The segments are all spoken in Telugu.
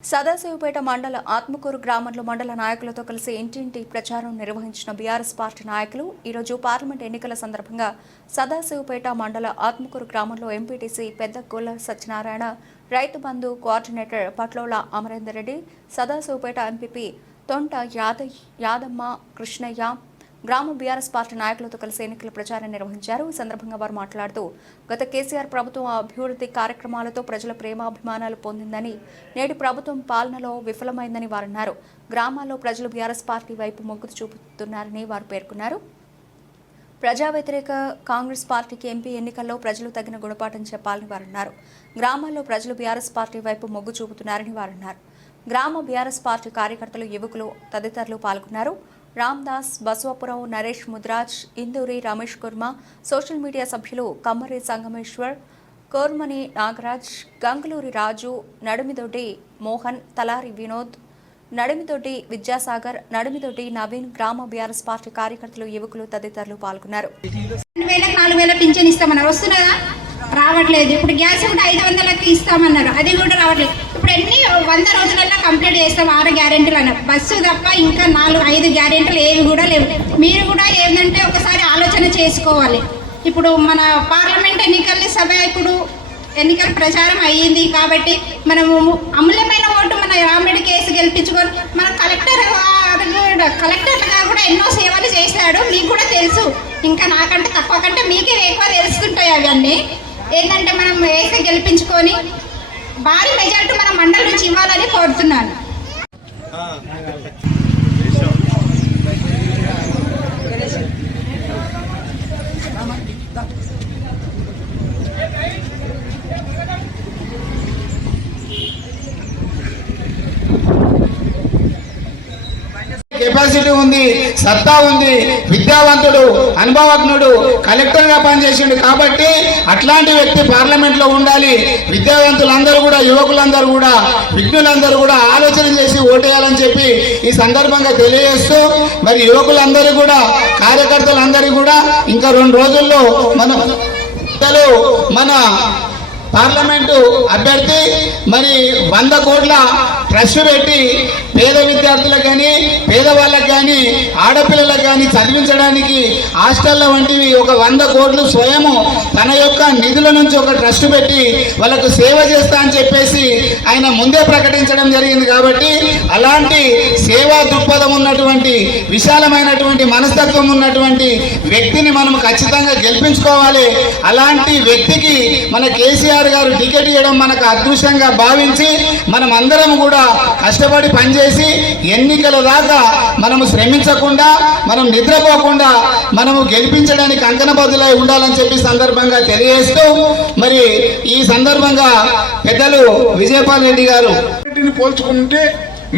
సదాశివపేట మండల ఆత్మకూరు గ్రామంలో మండల నాయకులతో కలిసి ఇంటింటి ప్రచారం నిర్వహించిన బీఆర్ఎస్ పార్టీ నాయకులు ఈరోజు పార్లమెంట్ ఎన్నికల సందర్భంగా సదాశివపేట మండల ఆత్మకూరు గ్రామంలో ఎంపీటీసీ పెద్ద గొల్ల సత్యనారాయణ, రైతు బంధు కోఆర్డినేటర్ పట్లోల అమరేందర్ రెడ్డి, సదాశివపేట ఎంపీపీ తొంట యాదమ్మ కృష్ణయ్య గ్రామ బీఆర్ఎస్ పార్టీ నాయకులతో కలిసి ఎన్నికల ప్రచారం నిర్వహించారు. ఈ సందర్భంగా వారు మాట్లాడుతూ గత కేసీఆర్ ప్రభుత్వం అభివృద్ధి కార్యక్రమాలతో ప్రజల ప్రేమాభిమానాలు పొందిందని, నేటి ప్రభుత్వం పాలనలో విఫలమైందని వారు అన్నారు. గ్రామాల్లో ప్రజలు బీఆర్ఎస్ పార్టీ వైపు మొగ్గు చూపుతున్నారని వారు పేర్కొన్నారు. ప్రజా వ్యతిరేక కాంగ్రెస్ పార్టీకి ఎంపీ ఎన్నికల్లో ప్రజలు తగిన గుణపాఠం చెప్పాలని వారు అన్నారు. గ్రామాల్లో ప్రజలు బీఆర్ఎస్ పార్టీ వైపు మొగ్గు చూపుతున్నారని వారు అన్నారు. గ్రామ బీఆర్ఎస్ పార్టీ కార్యకర్తలు, యువకులు తదితరులు పాల్గొన్నారు. రామ్దాస్, బసవపురం, నరేష్ ముద్రాజ్, ఇందూరి రమేష్ కుర్మ, సోషల్ మీడియా సభ్యులు కమ్మరి సంగమేశ్వర్, కోర్మని నాగరాజ్, గంగులూరి రాజు, నడుమిదొడ్డి మోహన్, తలారి వినోద్, నడుమిదొడ్డి విద్యాసాగర్, నడుమిదొడ్డి నవీన్, గ్రామ బీఆర్ఎస్ పార్టీ కార్యకర్తలు, యువకులు తదితరులు పాల్గొన్నారు. 4,000 పింఛన్ ఇస్తామన్నారు, వస్తున్నదా? రావట్లేదు. ఇప్పుడు గ్యాస్ కూడా 500కి ఇస్తామన్నారు, అది కూడా రావట్లేదు. ఇప్పుడు ఎన్ని 100 రోజులల్లో కంప్లీట్ చేస్తాం 6 గ్యారెంటీలు అన్నారు. బస్సు తప్ప ఇంకా 4-5 గ్యారెంటీలు ఏవి కూడా లేవు. మీరు కూడా ఏంటంటే ఒకసారి ఆలోచన చేసుకోవాలి. ఇప్పుడు మన పార్లమెంట్ ఎన్నికల సభ, ఇప్పుడు ఎన్నికల ప్రచారం అయ్యింది కాబట్టి మనము అమూల్యమైన ఓటు మన రామిరెడ్డి కేసు గెలిపించుకొని మన కలెక్టర్గా కూడా ఎన్నో సేవలు చేశాడు. మీకు కూడా తెలుసు, ఇంకా నాకంటే తక్కువ కంటే మీకే ఎక్కువ తెలుస్తుంటాయి అవన్నీ. ఏంటంటే మనం వేసి గెలిపించుకొని భారీ మెజార్టీ మన మండలి నుంచి ఇవ్వాలని కోరుతున్నాను. కెపాసిటీ ఉంది, సత్తా ఉంది, విద్యావంతుడు, అనుభవజ్ఞుడు, కలెక్టర్గా పనిచేసిండు. కాబట్టి అట్లాంటి వ్యక్తి పార్లమెంట్లో ఉండాలి. విద్యావంతులందరూ కూడా, యువకులందరూ కూడా, విజ్ఞులందరూ కూడా ఆలోచన చేసి ఓటేయాలని చెప్పి ఈ సందర్భంగా తెలియజేస్తూ, మరి యువకులందరూ కూడా, కార్యకర్తలందరూ కూడా ఇంకా 2 రోజుల్లో మన పార్లమెంటు అభ్యర్థి మరి 100 కోట్ల ట్రస్ట్ పెట్టి పేద విద్యార్థులకు కానీ, పేదవాళ్ళకు కానీ, ఆడపిల్లలకు కానీ చదివించడానికి హాస్టళ్ల వంటివి ఒక 100 కోట్లు స్వయము తన యొక్క నిధుల నుంచి ఒక ట్రస్ట్ పెట్టి వాళ్ళకు సేవ చేస్తా అని చెప్పేసి ఆయన ముందే ప్రకటించడం జరిగింది. కాబట్టి అలాంటి సేవా దృక్పథం ఉన్నటువంటి, విశాలమైనటువంటి మనస్తత్వం ఉన్నటువంటి వ్యక్తిని మనం ఖచ్చితంగా గెలిపించుకోవాలి. అలాంటి వ్యక్తికి మన కేసీఆర్ గారు టికెట్ ఇవ్వడం మనకు అదృష్టంగా భావించి మనం అందరం కూడా కష్టపడి పనిచేసి ఎన్నికల దాకా మనము శ్రమించకుండా, మనం నిద్రపోకుండా మనము గెలిపించడానికి కంకణబద్దులై ఉండాలని చెప్పి సందర్భంగా తెలియజేస్తూ, మరి ఈ సందర్భంగా పెద్దలు విజయపాల్ రెడ్డి గారు పోల్చుకుంటే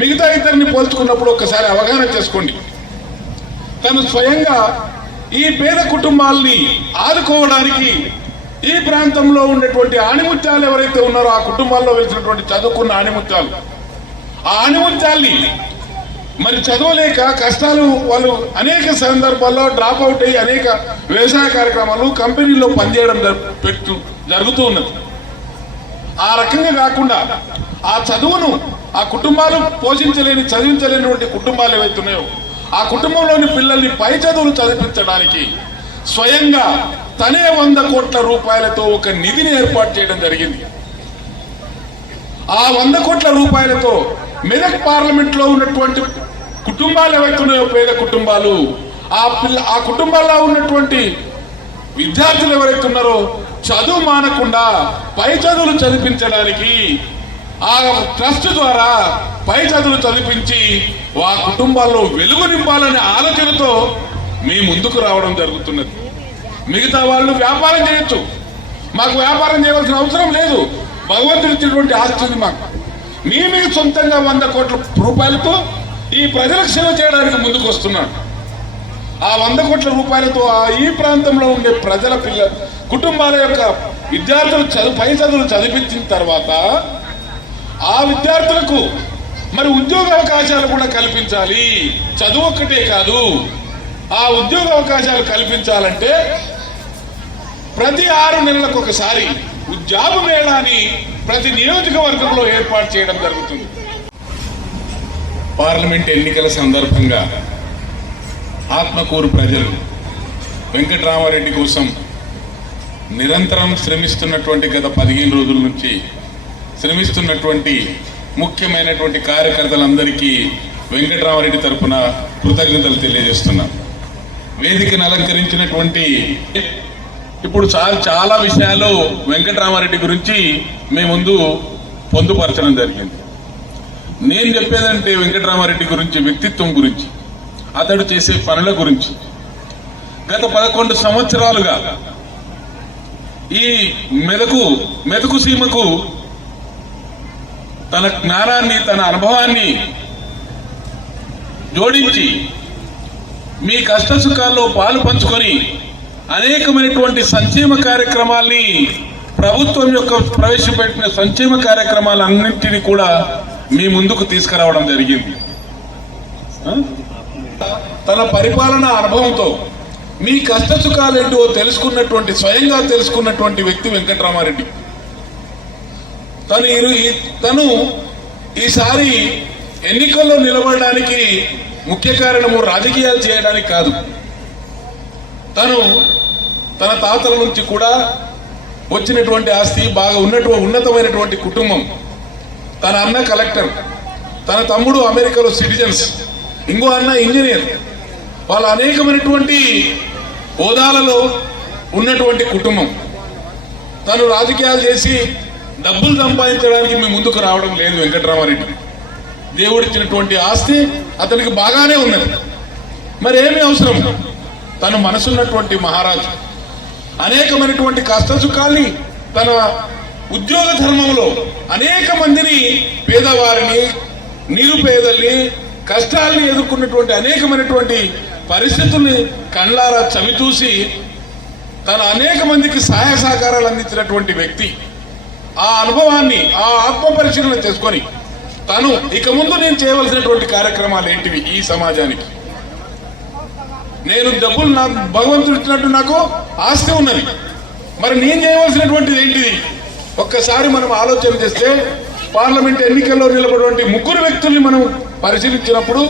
మిగతా ఇద్దరిని పోల్చుకున్నప్పుడు ఒకసారి అవగాహన చేసుకోండి. తను స్వయంగా ఈ పేద కుటుంబాలని ఆదుకోవడానికి ఈ ప్రాంతంలో ఉన్నటువంటి ఆణిముత్యాలు ఎవరైతే ఉన్నారో ఆ కుటుంబాల్లో వెలిసినటువంటి చదువుకున్న ఆణిముత్యాలు, ఆ ఆణిముత్యాల్ని మరి చదవలేక కష్టాలు, వాళ్ళు అనేక సందర్భాల్లో డ్రాప్ అవుట్ అయ్యి అనేక వ్యవసాయ కార్యక్రమాలు, కంపెనీల్లో పనిచేయడం జరుగుతూ ఉన్నది. ఆ రకంగా కాకుండా ఆ చదువును ఆ కుటుంబాలు పోషించలేని, చదివించలేనటువంటి కుటుంబాలు ఏవైతున్నాయో ఆ కుటుంబంలోని పిల్లల్ని పై చదువులు చదివించడానికి స్వయంగా తనే 100 కోట్ల రూపాయలతో ఒక నిధిని ఏర్పాటు చేయడం జరిగింది. ఆ 100 కోట్ల రూపాయలతో మెదక్ పార్లమెంట్ లో ఉన్నటువంటి కుటుంబాలు ఏవైతున్నాయో పేద కుటుంబాలు, ఆ కుటుంబాల్లో ఉన్నటువంటి విద్యార్థులు ఎవరైతే ఉన్నారో చదువు మానకుండా పై చదువులు చదివించడానికి ఆ ట్రస్ట్ ద్వారా పై చదువులు చదివించి ఆ కుటుంబాల్లో వెలుగు నింపాలనే ఆలోచనతో మీ ముందుకు రావడం జరుగుతున్నది. మిగతా వాళ్ళు వ్యాపారం చేయొచ్చు, మాకు వ్యాపారం చేయవలసిన అవసరం లేదు. భగవంతుడు ఇచ్చినటువంటి ఆస్తి ఉంది మాకు. మీ సొంతంగా 100 కోట్ల రూపాయలతో ఈ ప్రజలకు సేవ చేయడానికి ముందుకు వస్తున్నాడు. ఆ 100 కోట్ల రూపాయలతో ఈ ప్రాంతంలో ఉండే ప్రజల కుటుంబాల యొక్క విద్యార్థులు పై చదువులు చదివించిన తర్వాత ఆ విద్యార్థులకు మరి ఉద్యోగ అవకాశాలు కూడా కల్పించాలి. చదువు ఒక్కటే కాదు, ఆ ఉద్యోగ అవకాశాలు కల్పించాలంటే ప్రతి 6 నెలలకు ఒకసారి జాబు మేళాని ప్రతి నియోజకవర్గంలో ఏర్పాటు చేయడం జరుగుతుంది. పార్లమెంట్ ఎన్నికల సందర్భంగా ఆత్మకూరు ప్రజలు వెంకటరామారెడ్డి కోసం నిరంతరం శ్రమిస్తున్నటువంటి గత 15 రోజుల నుంచి శ్రమిస్తున్నటువంటి ముఖ్యమైనటువంటి కార్యకర్తలందరికీ వెంకటరామారెడ్డి తరఫున కృతజ్ఞతలు తెలియజేస్తున్నాం. వేదికను అలంకరించినటువంటి ఇప్పుడు చాలా విషయాలు వెంకటరామారెడ్డి గురించి మీ ముందు పొందుపరచడం జరిగింది. నేను చెప్పేదంటే వెంకటరామారెడ్డి గురించి, వ్యక్తిత్వం గురించి, అతడు చేసే పనుల గురించి. గత 11 సంవత్సరాలుగా ఈ మెదకు సీమకు తన జ్ఞానాన్ని, తన అనుభవాన్ని జోడించి మీ కష్ట సుఖాల్లో పాలు పంచుకొని అనేకమైనటువంటి సంక్షేమ కార్యక్రమాల్ని, ప్రభుత్వం యొక్క ప్రవేశపెట్టిన సంక్షేమ కార్యక్రమాలన్నింటినీ కూడా మీ ముందుకు తీసుకురావడం జరిగింది. తన పరిపాలన అనుభవంతో మీ కష్ట సుఖాలేంటో స్వయంగా తెలుసుకున్నటువంటి వ్యక్తి వెంకటరామారెడ్డి. తను ఈసారి ఎన్నికల్లో నిలబడడానికి ముఖ్య కారణము రాజకీయాలు చేయడానికి కాదు. తను తన తాతల నుంచి కూడా వచ్చినటువంటి ఆస్తి, బాగా ఉన్నతమైనటువంటి కుటుంబం, తన అన్న కలెక్టర్, తన తమ్ముడు అమెరికాలో సిటిజన్స్, ఇంకో అన్న ఇంజనీర్, వాళ్ళ అనేకమైనటువంటి హోదాలలో ఉన్నటువంటి కుటుంబం. తను రాజకీయాలు చేసి డబ్బులు సంపాదించడానికి మీ ముందుకు రావడం లేదు వెంకటరామారెడ్డి. దేవుడిచ్చినటువంటి ఆస్తి అతనికి బాగానే ఉన్నది, మరి ఏమీ అవసరం. తను మనసున్నటువంటి మహారాజు. అనేకమైనటువంటి కష్ట సుఖాల్ని తన ఉద్యోగ ధర్మంలో అనేక మందిని, పేదవారిని, నిరుపేదల్ని, కష్టాల్ని ఎదుర్కొన్నటువంటి అనేకమైనటువంటి పరిస్థితుల్ని కళ్ళారా చవిచూసి తన అనేక మందికి సహాయ సహకారాలు అందించినటువంటి వ్యక్తి. ఆ అనుభవాన్ని, ఆ ఆత్మ పరిశీలన చేసుకొని తను ఇక ముందు నేను చేయవలసినటువంటి కార్యక్రమాలు ఏంటివి ఈ సమాజానికి. నేను డబ్బులు, భగవంతుడు ఇచ్చినట్టు నాకు ఆస్తి ఉన్నది, మరి నేను చేయవలసినటువంటిది ఏంటిది? ఒక్కసారి మనం ఆలోచన చేస్తే పార్లమెంట్ ఎన్నికల్లో నిలబడినటువంటి 3 వ్యక్తుల్ని మనం పరిశీలించినప్పుడు